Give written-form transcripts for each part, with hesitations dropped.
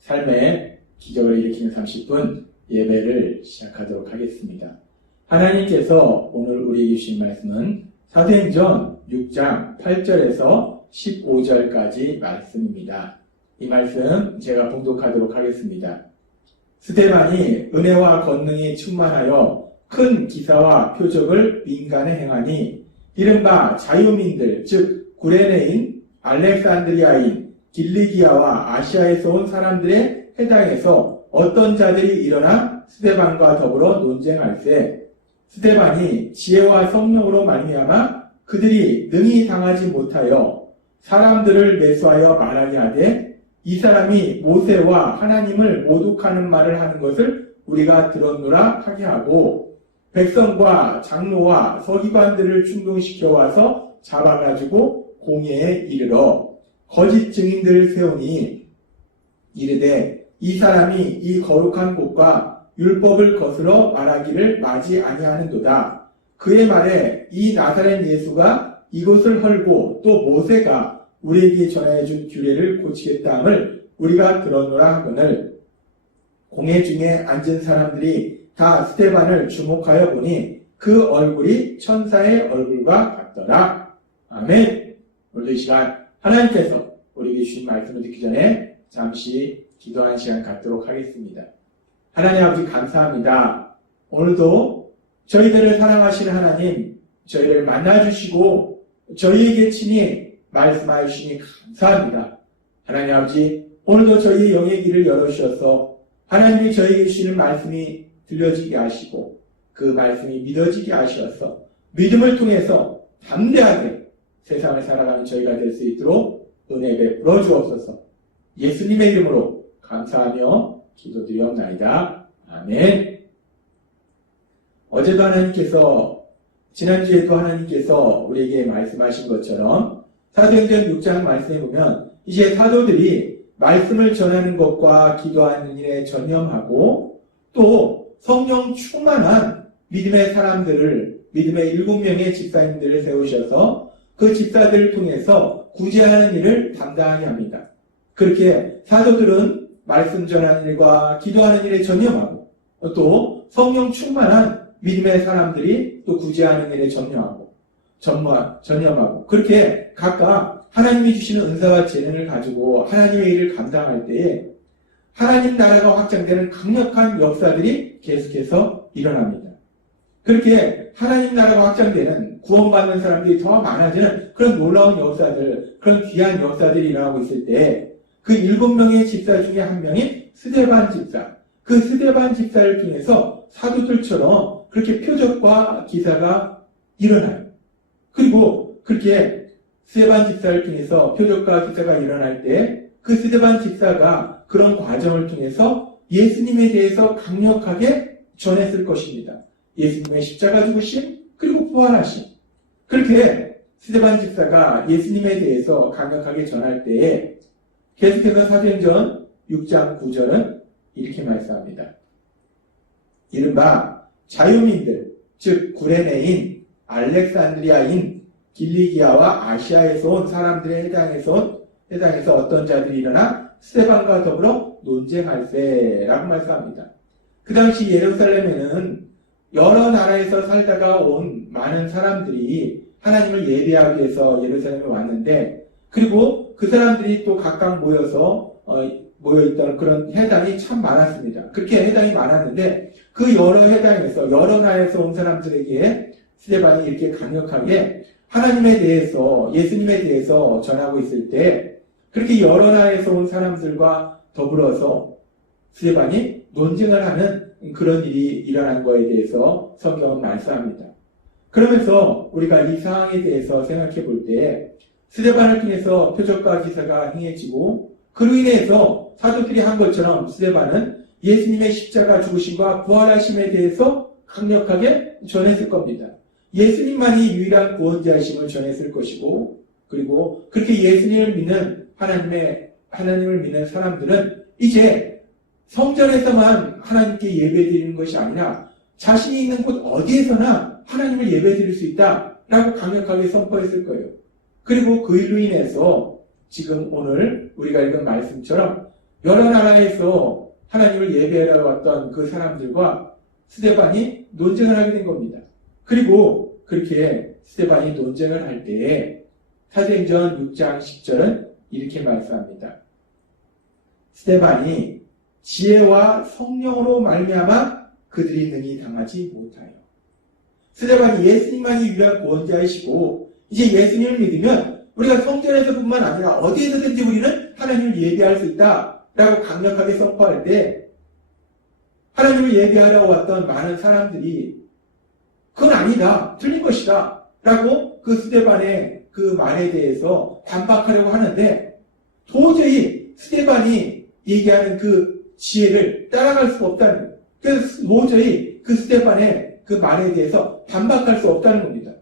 삶의 기적을 일으키는 30분 예배를 시작하도록 하겠습니다. 하나님께서 오늘 우리에게 주신 말씀은 사도행전 6장 8절에서 15절까지 말씀입니다. 이 말씀 제가 봉독하도록 하겠습니다. 스데반이 은혜와 권능이 충만하여 큰 기사와 표적을 민간에 행하니 이른바 자유민들 즉 구레네인, 알렉산드리아인, 길리기아와 아시아에서 온 사람들의 해당에서 어떤 자들이 일어나 스데반과 더불어 논쟁할세 스데반이 지혜와 성령으로 말미암아 그들이 능히 당하지 못하여 사람들을 매수하여 말하게 하되 이 사람이 모세와 하나님을 모독하는 말을 하는 것을 우리가 들었노라 하게 하고 백성과 장로와 서기관들을 충동시켜 와서 잡아가지고 공회에 이르러 거짓 증인들을 세우니 이르되 이 사람이 이 거룩한 곳과 율법을 거스러 말하기를 마지 아니하는도다. 그의 말에 이 나사렛 예수가 이곳을 헐고 또 모세가 우리에게 전하여 준 규례를 고치겠다 함을 우리가 들었노라 하거늘 공회 중에 앉은 사람들이 다 스데반을 주목하여 보니 그 얼굴이 천사의 얼굴과 같더라. 아멘. 오늘도 이 시간 하나님께서 우리에게 주신 말씀을 듣기 전에 잠시 기도하는 시간 갖도록 하겠습니다. 하나님 아버지 감사합니다. 오늘도 저희들을 사랑하시는 하나님, 저희를 만나주시고 저희에게 친히 말씀하여 주시니 감사합니다. 하나님 아버지, 오늘도 저희의 영의 길을 열어주셔서 하나님이 저희에게 주시는 말씀이 들려지게 하시고 그 말씀이 믿어지게 하셔서 믿음을 통해서 담대하게 세상을 살아가는 저희가 될 수 있도록 은혜 베풀어 주옵소서. 예수님의 이름으로 감사하며 기도드리옵나이다. 아멘. 어제도 하나님께서 지난주에도 하나님께서 우리에게 말씀하신 것처럼 사도행전 6장 말씀에 보면 이제 사도들이 말씀을 전하는 것과 기도하는 일에 전념하고 또 성령 충만한 믿음의 사람들을 믿음의 7명의 집사님들을 세우셔서 그 집사들을 통해서 구제하는 일을 담당하게 합니다. 그렇게 사도들은 말씀 전하는 일과 기도하는 일에 전념하고 또 성령 충만한 믿음의 사람들이 또 구제하는 일에 전념하고 그렇게 각각 하나님이 주시는 은사와 재능을 가지고 하나님의 일을 감당할 때에 하나님 나라가 확장되는 강력한 역사들이 계속해서 일어납니다. 그렇게 하나님 나라가 확장되는 구원받는 사람들이 더 많아지는 그런 놀라운 역사들, 그런 귀한 역사들이 일어나고 있을 때 그 7명의 집사 중에 한 명이 스데반 집사, 그 스데반 집사를 통해서 사도들처럼 그렇게 표적과 기사가 일어나요. 그리고 그렇게 스데반 집사를 통해서 표적과 기사가 일어날 때 그 스데반 집사가 그런 과정을 통해서 예수님에 대해서 강력하게 전했을 것입니다. 예수님의 십자가 죽으심 그리고 부활하심. 그렇게 스데반 집사가 예수님에 대해서 강력하게 전할 때에 계속해서 사도행전 6장 9절은 이렇게 말씀합니다. 이른바 자유민들 즉 구레네인, 알렉산드리아인, 길리기아와 아시아에서 온 사람들의 해당에서 어떤 자들이 일어나 스데반과 더불어 논쟁할세라고 말씀합니다. 그 당시 예루살렘에는 여러 나라에서 살다가 온 많은 사람들이 하나님을 예배하기 위해서 예루살렘에 왔는데 그리고 그 사람들이 또 각각 모여있던 그런 해당이 참 많았습니다. 그렇게 해당이 많았는데 그 여러 해당에서 여러 나라에서 온 사람들에게 스데반이 이렇게 강력하게 하나님에 대해서 예수님에 대해서 전하고 있을 때 그렇게 여러 나라에서 온 사람들과 더불어서 스데반이 논쟁을 하는 그런 일이 일어난 거에 대해서 성경은 말씀합니다. 그러면서 우리가 이 상황에 대해서 생각해 볼 때 스데반을 통해서 표적과 기사가 행해지고 그로 인해서 사도들이 한 것처럼 스데반은 예수님의 십자가 죽으심과 부활하심에 대해서 강력하게 전했을 겁니다. 예수님만이 유일한 구원자이심을 전했을 것이고 그리고 그렇게 예수님을 믿는 하나님의 하나님을 믿는 사람들은 이제 성전에서만 하나님께 예배드리는 것이 아니라 자신이 있는 곳 어디에서나 하나님을 예배드릴 수 있다라고 강력하게 선포했을 거예요. 그리고 그 일로 인해서 지금 오늘 우리가 읽은 말씀처럼 여러 나라에서 하나님을 예배하러 왔던 그 사람들과 스데반이 논쟁을 하게 된 겁니다. 그리고 그렇게 스데반이 논쟁을 할 때에 사도행전 6장 10절은 이렇게 말씀합니다. 스데반이 지혜와 성령으로 말미암아 그들이 능히 당하지 못하여. 스데반이 예수님만이 유일한 구원자이시고 이제 예수님을 믿으면 우리가 성전에서뿐만 아니라 어디에서든지 우리는 하나님을 예배할 수 있다라고 강력하게 선포할 때 하나님을 예배하러 왔던 많은 사람들이 그건 아니다, 틀린 것이다 라고 그 스데반의 그 말에 대해서 반박하려고 하는데 도저히 스데반이 얘기하는 그 지혜를 따라갈 수 없다는 거예요. 그래서 도저히 그 스데반의 그 말에 대해서 반박할 수 없다는 겁니다.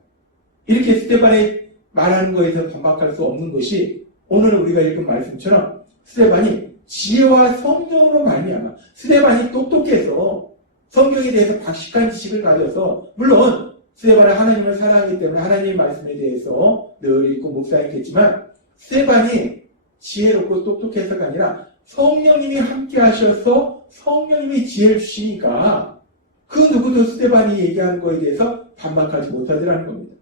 이렇게 스데반의 말하는 거에서 반박할 수 없는 것이 오늘 우리가 읽은 말씀처럼 스데반이 지혜와 성령으로 말미암아 스데반이 똑똑해서 성경에 대해서 박식한 지식을 가져서 물론 스데반은 하나님을 사랑하기 때문에 하나님의 말씀에 대해서 늘 읽고 묵상했겠지만 스데반이 지혜롭고 똑똑해서가 아니라 성령님이 함께 하셔서 성령님이 지혜를 주시니까 그 누구도 스데반이 얘기하는 거에 대해서 반박하지 못하더라는 겁니다.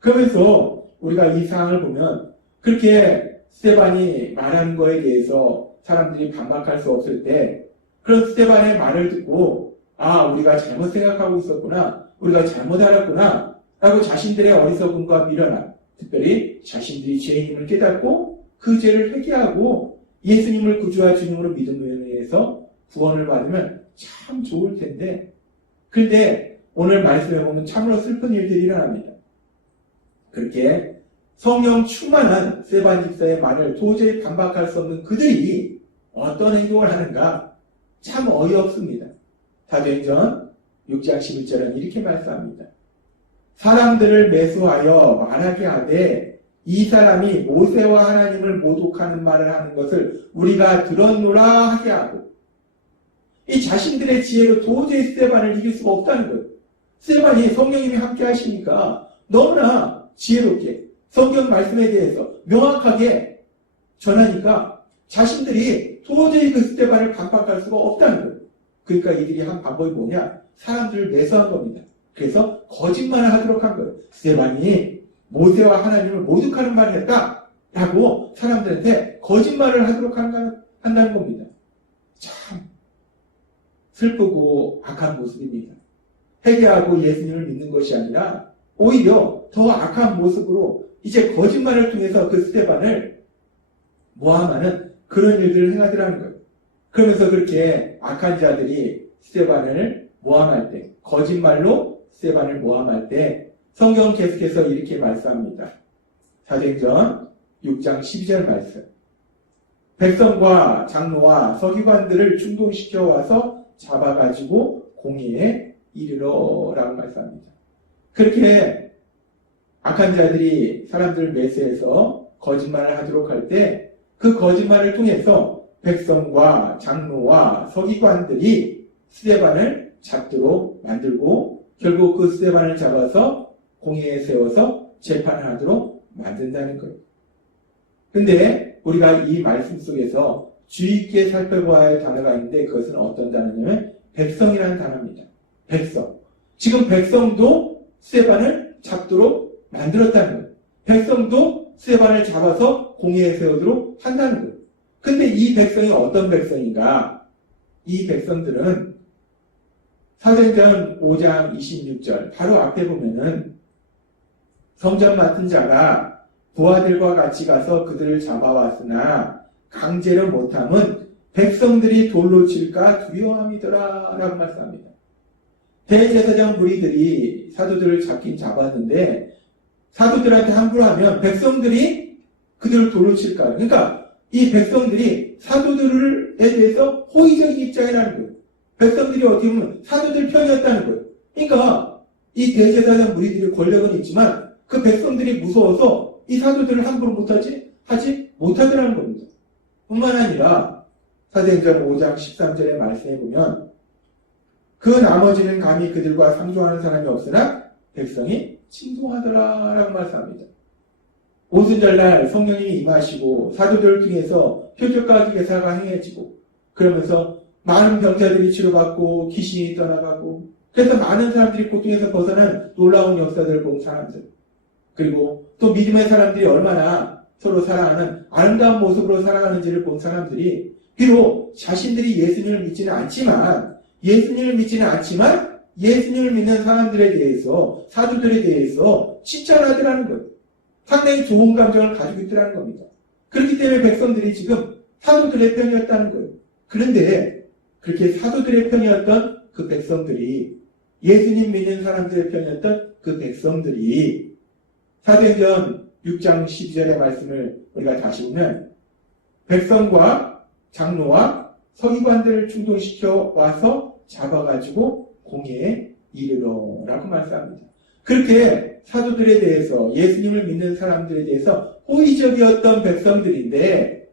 그러면서 우리가 이 상황을 보면 그렇게 스데반이 말하는 거에 대해서 사람들이 반박할 수 없을 때 그런 스데반의 말을 듣고 우리가 잘못 생각하고 있었구나, 우리가 잘못 알았구나 라고 자신들의 어리석음과 미련함, 특별히 자신들이 죄인임을 깨닫고 그 죄를 회개하고 예수님을 구주와 주님으로 믿음으로 인해서 구원을 받으면 참 좋을 텐데 그런데 오늘 말씀에 보면 참으로 슬픈 일들이 일어납니다. 그렇게 성령 충만한 스데반 집사의 말을 도저히 반박할 수 없는 그들이 어떤 행동을 하는가 참 어이없습니다. 사도행전 6장 11절은 이렇게 말씀합니다. 사람들을 매수하여 말하게 하되 이 사람이 모세와 하나님을 모독하는 말을 하는 것을 우리가 들었노라 하게 하고 이 자신들의 지혜로 도저히 스데반을 이길 수가 없다는 거예요. 스데반이 성령님이 함께 하시니까 너무나 지혜롭게 성경 말씀에 대해서 명확하게 전하니까 자신들이 도저히 그 스데반을 반박할 수가 없다는 거예요. 그러니까 이들이 한 방법이 뭐냐? 사람들을 매수한 겁니다. 그래서 거짓말을 하도록 한 거예요. 스데반이 모세와 하나님을 모독하는 말을 했다라고 사람들한테 거짓말을 하도록 한다는 겁니다. 참 슬프고 악한 모습입니다. 회개하고 예수님을 믿는 것이 아니라 오히려 더 악한 모습으로 이제 거짓말을 통해서 그 스데반을 모함하는 그런 일들을 행하더라는 거예요. 그러면서 그렇게 악한 자들이 스데반을 모함할 때, 거짓말로 스데반을 모함할 때 성경 계속해서 이렇게 말씀합니다. 사도행전 6장 12절 말씀. 백성과 장로와 서기관들을 충동시켜 와서 잡아가지고 공의에 이르러라고 말씀합니다. 그렇게 악한 자들이 사람들을 매수해서 거짓말을 하도록 할 때 그 거짓말을 통해서 백성과 장로와 서기관들이 스데반을 잡도록 만들고 결국 그 스데반을 잡아서 공회에 세워서 재판을 하도록 만든다는 거예요. 근데 우리가 이 말씀 속에서 주의 깊게 살펴봐야 할 단어가 있는데 그것은 어떤 단어냐면 백성이라는 단어입니다. 백성. 지금 백성도 스데반을 잡도록 만들었다는 거예요. 백성도 스데반을 잡아서 공회에 세우도록 한다는 거예요. 근데 이 백성이 어떤 백성인가? 이 백성들은 사도행전 5장 26절 바로 앞에 보면은 성전 맡은 자가 부하들과 같이 가서 그들을 잡아왔으나 강제로 못함은 백성들이 돌로 칠까 두려워함이더라 라고 말씀합니다. 대제사장 무리들이 사도들을 잡긴 잡았는데 사도들한테 함부로 하면 백성들이 그들을 돌로 칠까. 그러니까 이 백성들이 사도들에 대해서 호의적인 입장이라는 거예요. 백성들이 어떻게 보면 사도들 편이었다는 거예요. 그러니까 이 대제사장 무리들의 권력은 있지만 그 백성들이 무서워서 이 사도들을 함부로 하지 못하더라는 겁니다. 뿐만 아니라 사도행전 5장 13절의 말씀에 보면 그 나머지는 감히 그들과 상종하는 사람이 없으나 백성이 침통하더라 라고 말씀합니다. 오순절날 성령님이 임하시고 사도들 중에서 표적과 기사가 행해지고 그러면서 많은 병자들이 치료받고 귀신이 떠나가고 그래서 많은 사람들이 고통에서 벗어난 놀라운 역사들을 본 사람들 그리고 또 믿음의 사람들이 얼마나 서로 사랑하는 아름다운 모습으로 살아가는지를 본 사람들이 비록 자신들이 예수님을 믿지는 않지만 예수님을 믿는 사람들에 대해서 사도들에 대해서 칭찬하더라는 거예요. 상당히 좋은 감정을 가지고 있더라는 겁니다. 그렇기 때문에 백성들이 지금 사도들의 편이었다는 거예요. 그런데 그렇게 사도들의 편이었던 그 백성들이 예수님 믿는 사람들의 편이었던 그 백성들이 사도행전 6장 12절의 말씀을 우리가 다시 보면 백성과 장로와 서기관들을 충동시켜 와서 잡아가지고 공회에 이르러라고 말씀합니다. 그렇게 사도들에 대해서 예수님을 믿는 사람들에 대해서 호의적이었던 백성들인데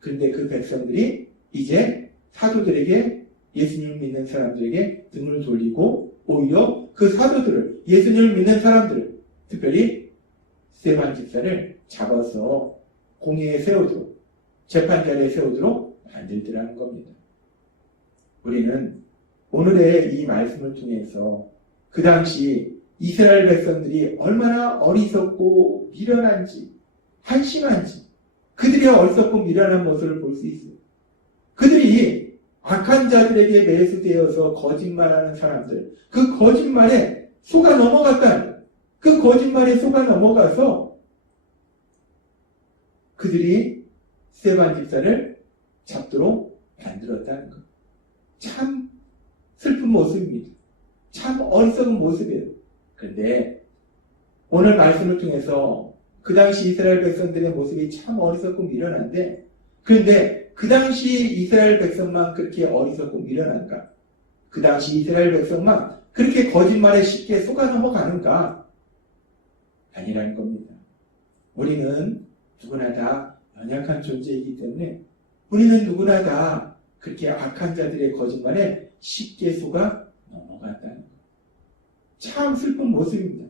그런데 그 백성들이 이제 사도들에게 예수님을 믿는 사람들에게 등을 돌리고 오히려 그 사도들을 예수님을 믿는 사람들을 특별히 스데반 집사를 잡아서 공회에 세우도록 재판 자리에 세우도록 만들더라는 겁니다. 우리는 오늘의 이 말씀을 통해서 그 당시 이스라엘 백성들이 얼마나 어리석고 미련한지 한심한지 그들의 어리석고 미련한 모습을 볼 수 있어요. 그들이 악한 자들에게 매수되어서 거짓말하는 사람들 그 거짓말에 속아 넘어갔다는 거예요. 그 거짓말에 속아 넘어가서 그들이 스데반 집사를 잡도록 만들었다는 것. 참 슬픈 모습입니다. 참 어리석은 모습이에요. 그런데 오늘 말씀을 통해서 그 당시 이스라엘 백성들의 모습이 참 어리석고 미련한데 그런데 그 당시 이스라엘 백성만 그렇게 어리석고 미련한가? 그 당시 이스라엘 백성만 그렇게 거짓말에 쉽게 속아 넘어가는가? 아니라는 겁니다. 우리는 누구나 다 연약한 존재이기 때문에 우리는 누구나 다 그렇게 악한 자들의 거짓말에 쉽게 속아 넘어간다는 것. 참 슬픈 모습입니다.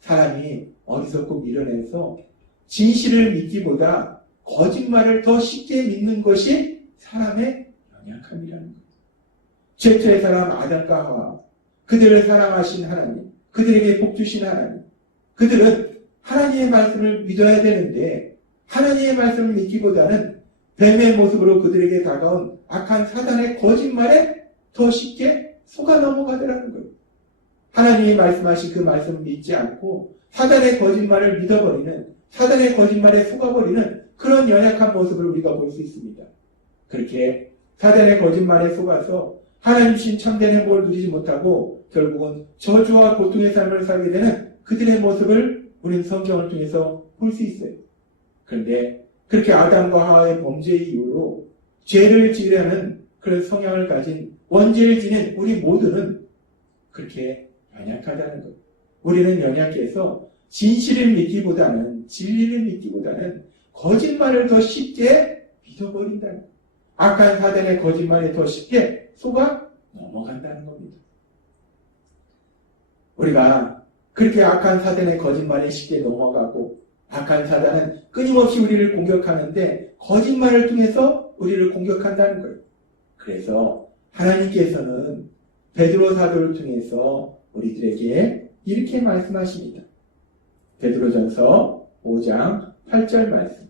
사람이 어리석고 미련해서 진실을 믿기보다 거짓말을 더 쉽게 믿는 것이 사람의 연약함이라는 것. 최초의 사람 아담과 하와 그들을 사랑하신 하나님, 그들에게 복 주신 하나님, 그들은 하나님의 말씀을 믿어야 되는데 하나님의 말씀을 믿기보다는 뱀의 모습으로 그들에게 다가온 악한 사단의 거짓말에 더 쉽게 속아 넘어가더라는 거예요. 하나님이 말씀하신 그 말씀을 믿지 않고 사단의 거짓말을 믿어버리는 사단의 거짓말에 속아버리는 그런 연약한 모습을 우리가 볼 수 있습니다. 그렇게 사단의 거짓말에 속아서 하나님 주신 참된 행복을 누리지 못하고 결국은 저주와 고통의 삶을 살게 되는 그들의 모습을 우리는 성경을 통해서 볼 수 있어요. 그런데 그렇게 아담과 하와의 범죄의 이유로 죄를 지으려는 그런 성향을 가진 원죄를 지닌 우리 모두는 그렇게 연약하다는 것. 우리는 연약해서 진실을 믿기보다는 진리를 믿기보다는 거짓말을 더 쉽게 믿어버린다는 것. 악한 사단의 거짓말에 더 쉽게 속아 넘어간다는 겁니다. 우리가 그렇게 악한 사단의 거짓말에 쉽게 넘어가고 악한 사단은 끊임없이 우리를 공격하는데 거짓말을 통해서 우리를 공격한다는 거예요. 그래서 하나님께서는 베드로 사도를 통해서 우리들에게 이렇게 말씀하십니다. 베드로전서 5장 8절 말씀.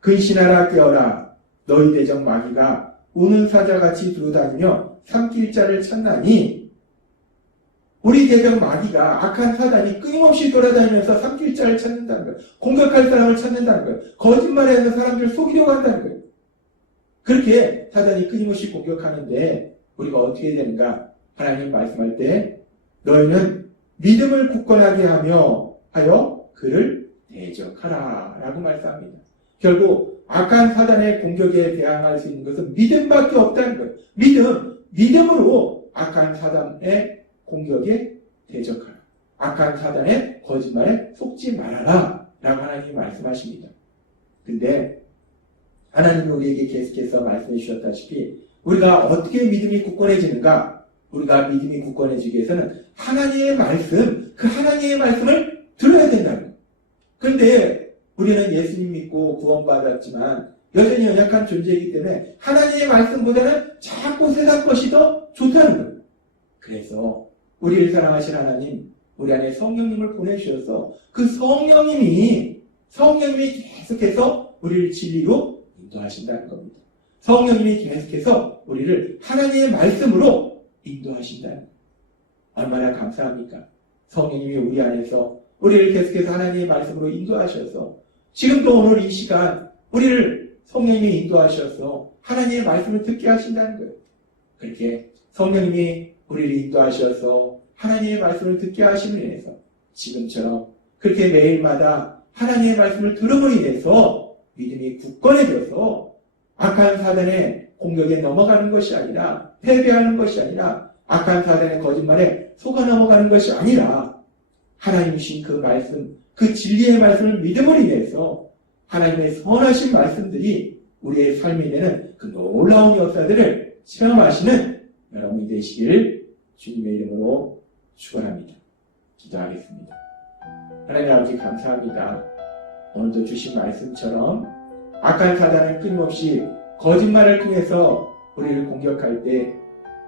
근신하라 깨어라 너희 대적 마귀가 우는 사자같이 두루다니며 삼킬 자를 찾나니 우리 대적 마귀가 악한 사단이 끊임없이 돌아다니면서 삼킬 자를 찾는다는 거예요. 공격할 사람을 찾는다는 거예요. 거짓말에 하는 사람들을 속이려고 한다는 거예요. 그렇게 사단이 끊임없이 공격하는데 우리가 어떻게 해야 되는가? 하나님 말씀할 때 너희는 믿음을 굳건하게 하여 그를 대적하라 라고 말씀합니다. 결국 악한 사단의 공격에 대항할 수 있는 것은 믿음밖에 없다는 거예요. 믿음으로 악한 사단의 공격에 대적하라. 악한 사단의 거짓말에 속지 말아라 라고 하나님이 말씀하십니다. 근데 하나님이 우리에게 계속해서 말씀해 주셨다시피 우리가 어떻게 믿음이 굳건해지는가? 우리가 믿음이 굳건해지기 위해서는 하나님의 말씀, 그 하나님의 말씀을 들어야 된다는 거예요. 그런데 우리는 예수님 믿고 구원받았지만 여전히 연약한 존재이기 때문에 하나님의 말씀보다는 자꾸 세상 것이 더 좋다는 거예요. 그래서 우리를 사랑하신 하나님, 우리 안에 성령님을 보내주셔서 그 성령님이 계속해서 우리를 진리로 인도하신다는 겁니다. 성령님이 계속해서 우리를 하나님의 말씀으로 인도하신다는 거예요. 얼마나 감사합니까? 성령님이 우리 안에서 우리를 계속해서 하나님의 말씀으로 인도하셔서 지금도 오늘 이 시간 우리를 성령님이 인도하셔서 하나님의 말씀을 듣게 하신다는 거예요. 그렇게 성령님이 우리를 인도하셔서 하나님의 말씀을 듣게 하심을 인해서 지금처럼 그렇게 매일마다 하나님의 말씀을 들음으로 인해서 믿음이 굳건해져서 악한 사단의 공격에 넘어가는 것이 아니라 패배하는 것이 아니라 악한 사단의 거짓말에 속아 넘어가는 것이 아니라 하나님이신 그 말씀, 그 진리의 말씀을 믿음으로 인해서 하나님의 선하신 말씀들이 우리의 삶이 되는 그 놀라운 역사들을 체험하시는 여러분이 되시길 주님의 이름으로 축원합니다. 기도하겠습니다. 하나님 아버지 감사합니다. 오늘도 주신 말씀처럼 악한 사단은 끊임없이 거짓말을 통해서 우리를 공격할 때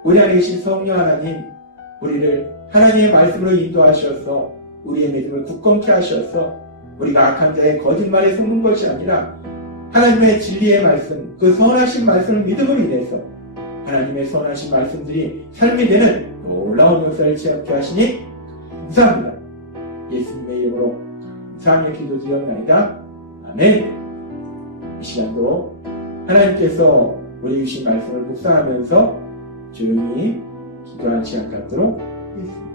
우리 안에 계신 성령 하나님, 우리를 하나님의 말씀으로 인도하셔서 우리의 믿음을 굳건케 하셔서 우리가 악한 자의 거짓말에 속는 것이 아니라 하나님의 진리의 말씀, 그 선하신 말씀을 믿음으로 인해서 하나님의 선하신 말씀들이 삶이 되는 놀라운 역사를 체험케 하시니 감사합니다. 예수님의 이름으로 감사하며 기도드렸나이다. 아멘. 이 시간도 하나님께서 우리 주신 말씀을 묵상하면서 조용히 기도하는 시간 갖도록 하겠습니다.